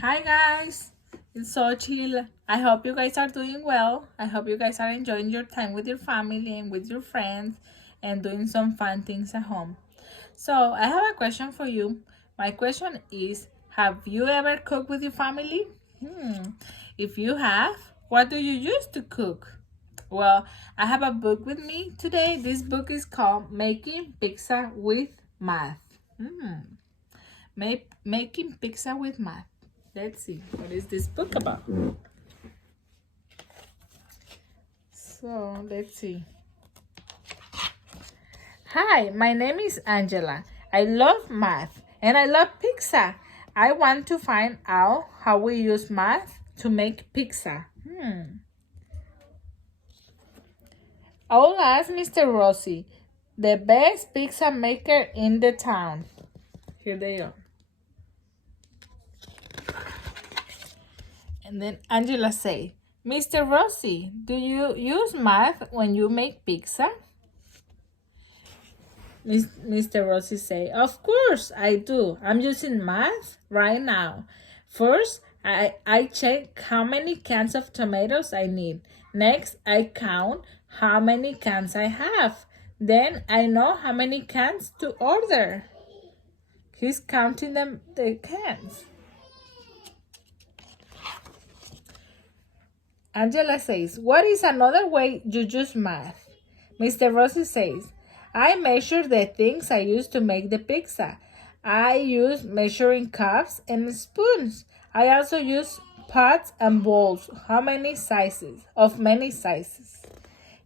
Hi guys, it's Xochilt. I hope you guys are doing well. I hope you guys are enjoying your time with your family and with your friends and doing some fun things at home. So I have a question for you. My question is, have you ever cooked with your family? If you have, what do you use to cook? Well, I have a book with me today. This book is called Making Pizza with Math. Making pizza with math. Let's see, what is this book about? So, let's see. Hi, my name is Angela. I love math and I love pizza. I want to find out how we use math to make pizza. I will ask Mr. Rossi, the best pizza maker in the town. Here they are. And then Angela say, Mr. Rossi, do you use math when you make pizza? Mr. Rossi say, of course I do. I'm using math right now. First, I check how many cans of tomatoes I need. Next, I count how many cans I have. Then I know how many cans to order. He's counting the cans. Angela says, what is another way you use math? Mr. Rossi says, I measure the things I use to make the pizza. I use measuring cups and spoons. I also use pots and bowls. Many sizes.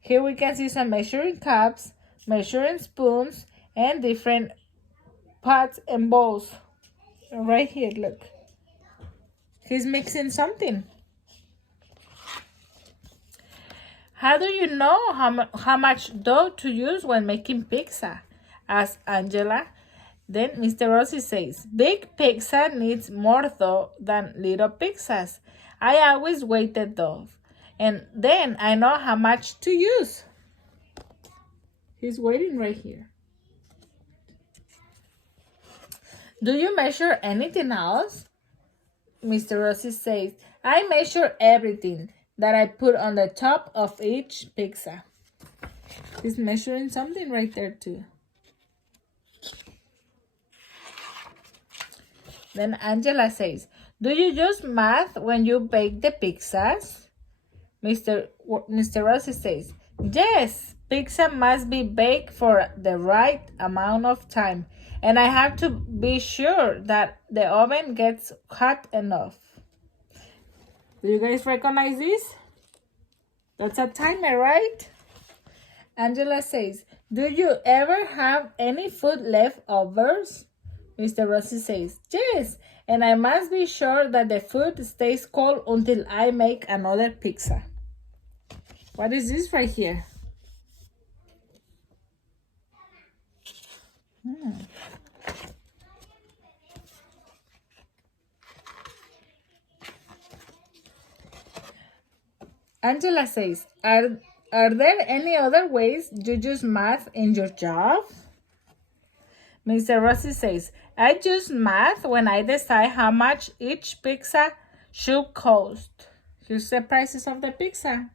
Here we can see some measuring cups, measuring spoons, and different pots and bowls. Right here, look. He's mixing something. How do you know how much dough to use when making pizza? Asked Angela. Then Mr. Rossi says, big pizza needs more dough than little pizzas. I always weigh the dough, and then I know how much to use. He's waiting right here. Do you measure anything else? Mr. Rossi says, I measure everything that I put on the top of each pizza. He's measuring something right there too. Then Angela says, do you use math when you bake the pizzas? Mr. Rossi says, yes, pizza must be baked for the right amount of time, and I have to be sure that the oven gets hot enough. Do you guys recognize this? That's a timer, right? Angela says, do you ever have any food leftovers? Mr. Rossi says, yes, and I must be sure that the food stays cold until I make another pizza. What is this right here? Angela says, are there any other ways you use math in your job? Mr. Rossi says, I use math when I decide how much each pizza should cost. Here's the prices of the pizza.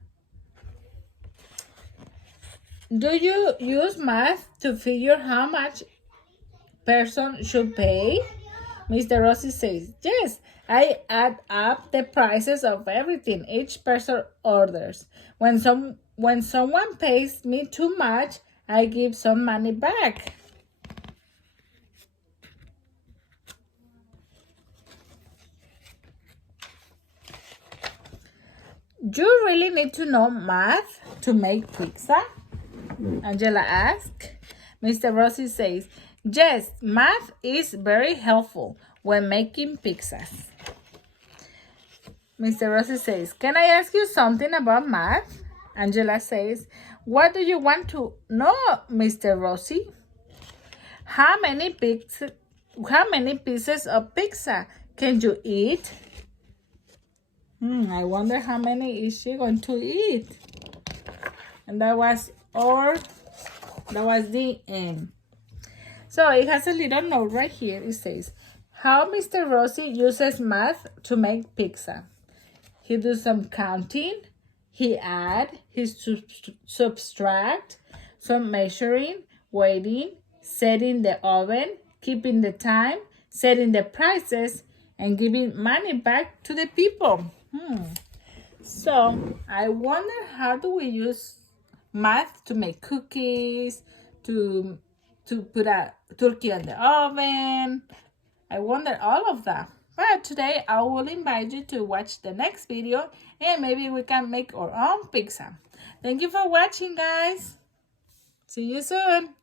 Do you use math to figure how much person should pay? Mr. Rossi says, yes, I add up the prices of everything each person orders. When someone pays me too much, I give some money back. Do you really need to know math to make pizza? Angela asked. Mr. Rossi says, yes, math is very helpful when making pizzas. Mr. Rossi says, can I ask you something about math? Angela says, what do you want to know, Mr. Rossi? How many pieces of pizza can you eat? I wonder how many is she going to eat? And that was the end. So it has a little note right here. It says, How Mr. Rossi uses math to make pizza. He does some counting, he add, he subtract, some measuring, weighing, setting the oven, keeping the time, setting the prices, and giving money back to the people. So I wonder, how do we use math to make cookies, to put a turkey in the oven? I wonder all of that. But today I will invite you to watch the next video, and maybe we can make our own pizza. Thank you for watching, guys. See you soon.